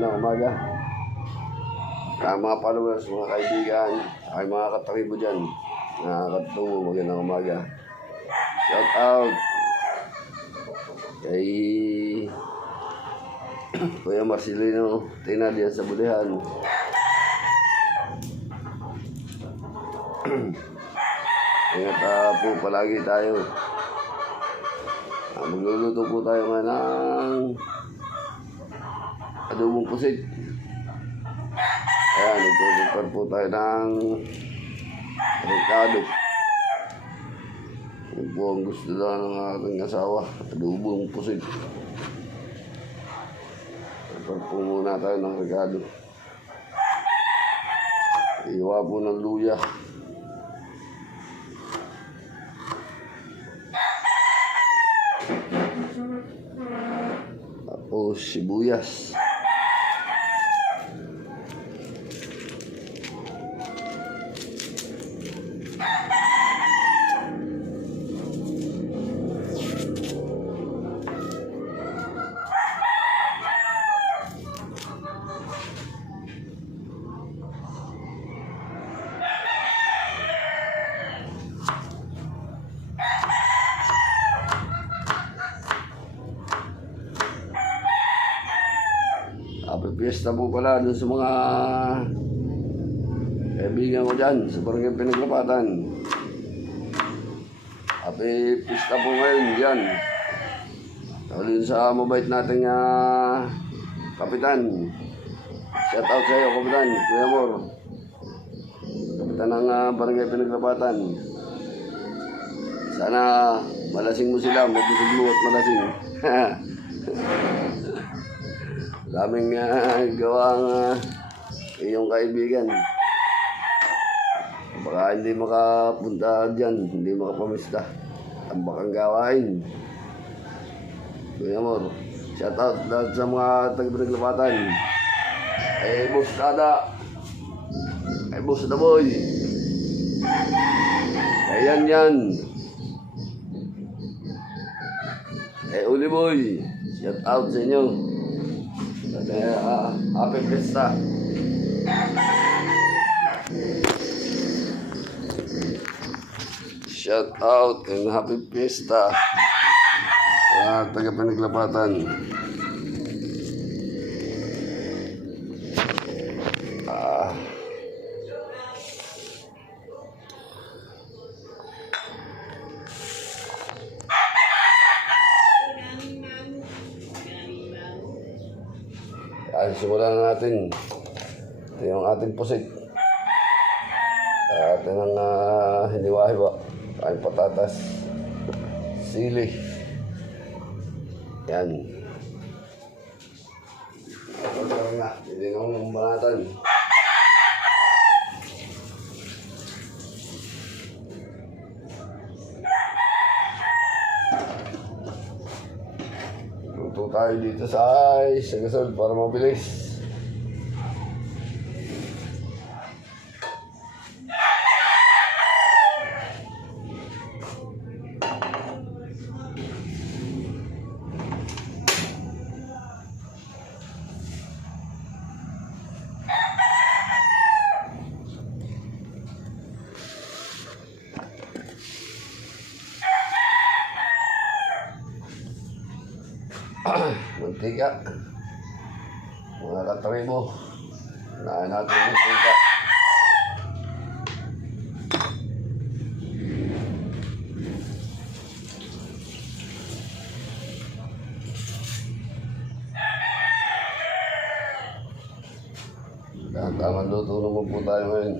magandang umaga. Mga followers, mga kaibigan, ay mga katribo dyan, nakakatubo, magandang umaga. Shout out kay Kuya Marcelino Tina diyan sa Bulihan. Ingat po palagi tayo. Magluluto po tayo nga ng adobong pusit. Ayan, nagpupupar po tayo ng ricado. Yan po ang gusto na ng aking asawa, adobong pusit. Pupar po muna tayo ng ricado. Iwa po ng luya. Tapos sibuyas. Happy Fiesta po pala dun sa mga kaibigan ko dyan sa Barangay Pinaglapatan. Happy Fiesta po ngayon dyan. Dahil sa mabait nating kapitan. Shout out sa iyo, kapitan, Kuya Mor. Kapitan ng Barangay Pinaglapatan. Sana malasing mo sila, mabusog mo at malasing. Daming gawang iyong kaibigan. Baka hindi makapunta dyan, hindi makapamista. Ang bakang gawain. Kuya Mor, shout out lahat sa mga taga-Pinaglapatan. Ay Boss Kada, ay Boss Daboy, ay yan. Ay Uli Boy, shout out sa inyo. Happy Fiesta. Shout out and happy Fiesta taga Pinaglapatan. Simulan na natin. Ito yung ating pusit. Atin ang hiniwa-hiwa. Kain patatas. Sili. Yan. Ito nga. Hindi na akong banatan. Luto tayo dito sa Sagasol para mabilis. Mantika. Mga katribo. Unahin natin yung mantika. Tamang luto naman po tayo ngayon.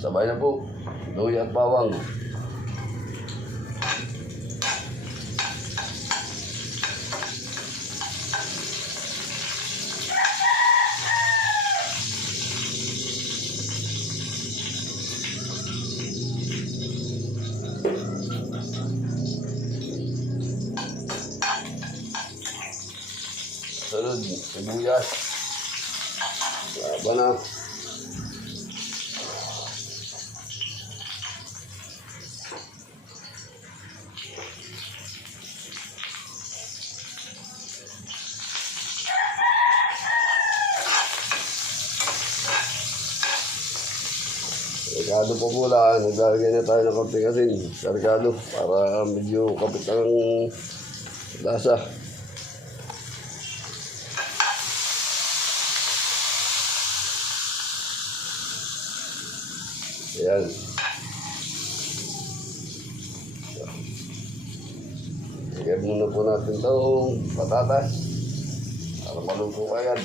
Sabay na po. Luya at bawang. Sunod, sibuyas. Baba na. Ano po muna, naglalagay na tayo ng konting asin sa regalo para medyo kapit ang lasa. Ayan. Lagay muna po natin itong patatas para maluto agad.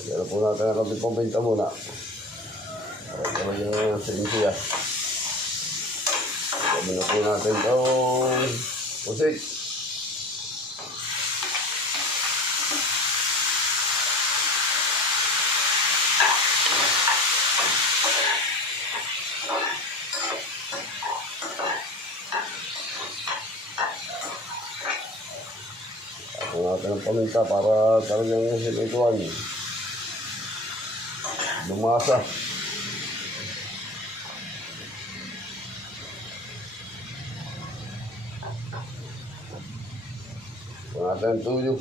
Lagyan po natin ang kapit pampinta muna. Para talagang sa insiya. Lagyan na po natin itong pusit. Lagyan natin ang paminta para talagang silituan. Lumasa. Lagyan natin ang tuyo.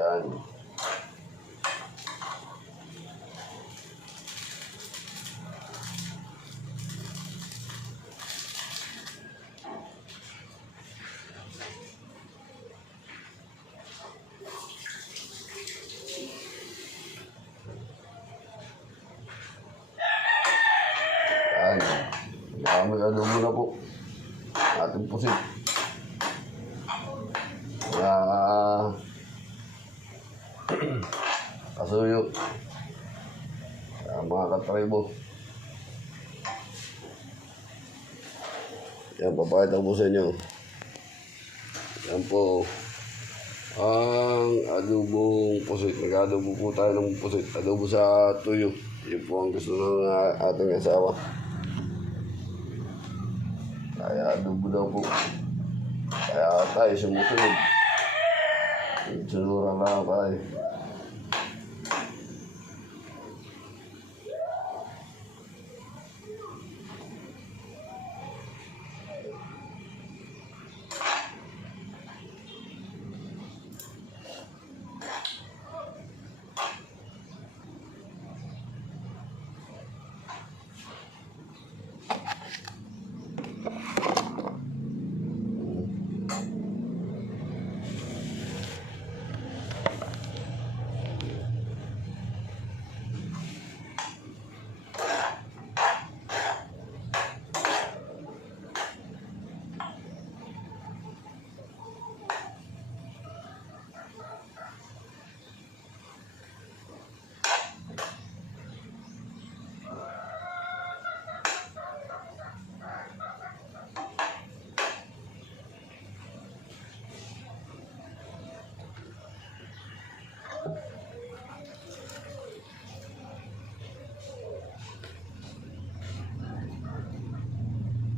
Yan. Yan. May adobo na po. Ating pusit. Kasuyo. Mga katribo. Yan, papakita ko sa inyo. Yan po ang adobong pusit. Nag-adobo po tayo ng pusit. Adobo sa tuyo. Yun po ang gusto ng ating asawa. Kaya adobo daw po. Kaya tayo sumusunod. Sunuran lang tayo.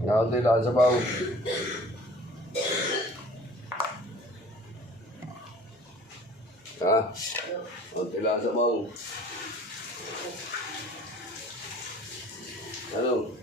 Ngayon din lang sa baw. Ha? Ngayon lang sa baw. Ano?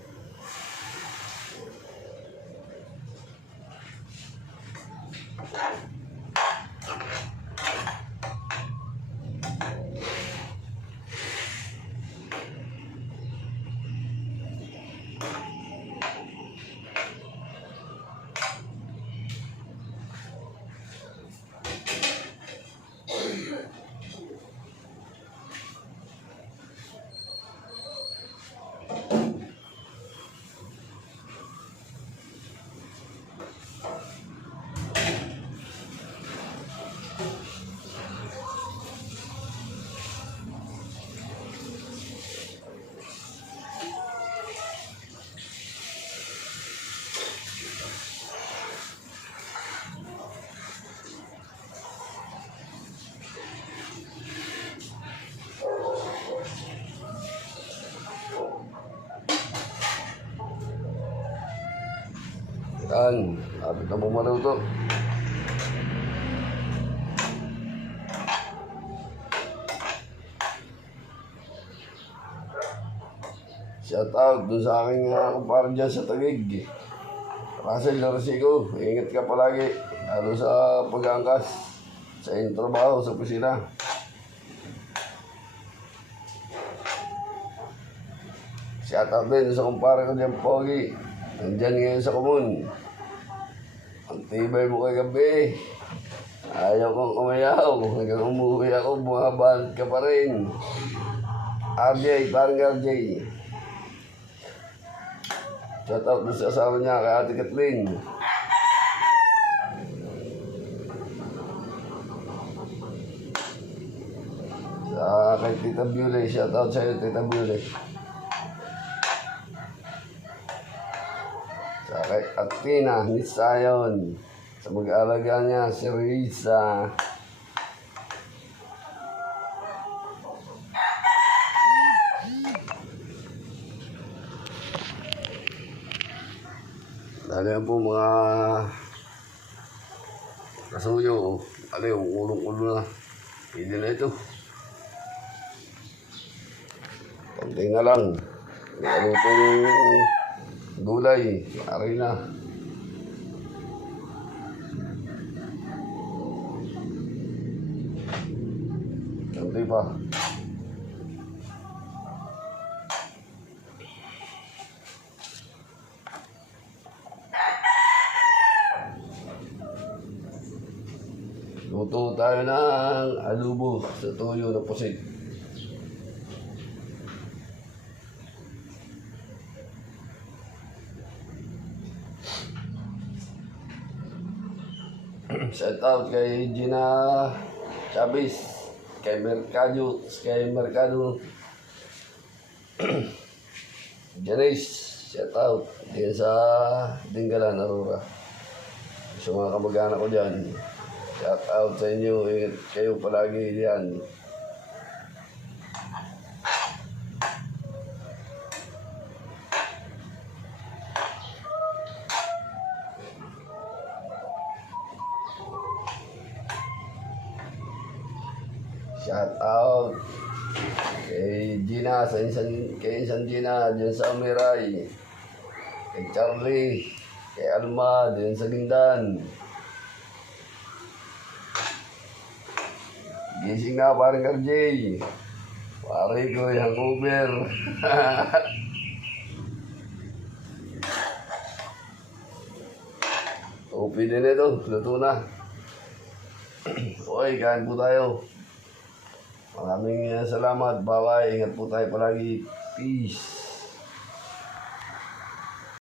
Yan, lapit na bumaluto. Shout out dun sa aking kumpara dyan sa Taguig. Russell Larsico, ingat ka palagi. Lalo sa pag-aangkas. Sa iyong trabaho, sa opisina. Shout out din sa kumpara ko dyan, Pogi. Nandyan ngayon sa Kumun. Ang tibay mo kay gabi. Ayaw kong umayaw. Hanggang umuwi ako, bumabalot ka pa rin. RJ, parang RJ. Shout out doon sa asawa niya, kay Ate Kathleen. Kay Tita Bule, shout out sa'yo, Tita Bule. Kay Atina, Miss Sayon. Sa mag-aalaga niya, si Risa. Lalo yan po mga kasuyo. Ano yung ulong-ulo na. Pili na ito. Konti na lang. Ano itong gulay. Aray na. Konti pa. Luto tayo ng alubo sa tuyo na pusit. Shout out kay Gina Chavez, kay Mercado, Janice, shout out din sa Dingalan, Aurora. Sa mga kamag-anak ko dyan, shout out sa inyo, ingat kayo palagi diyan. Shout out kay Gina, kay Insan Gina, dyan sa Amiray. Kay Charlie, kay Alma, dyan sa Gindan. Gising na parang RJ. Pare ko yung Uber. Upi din ito, luto na. Okay, kain po tayo. Maraming salamat. Bye-bye. Ingat po tayo palagi. Peace.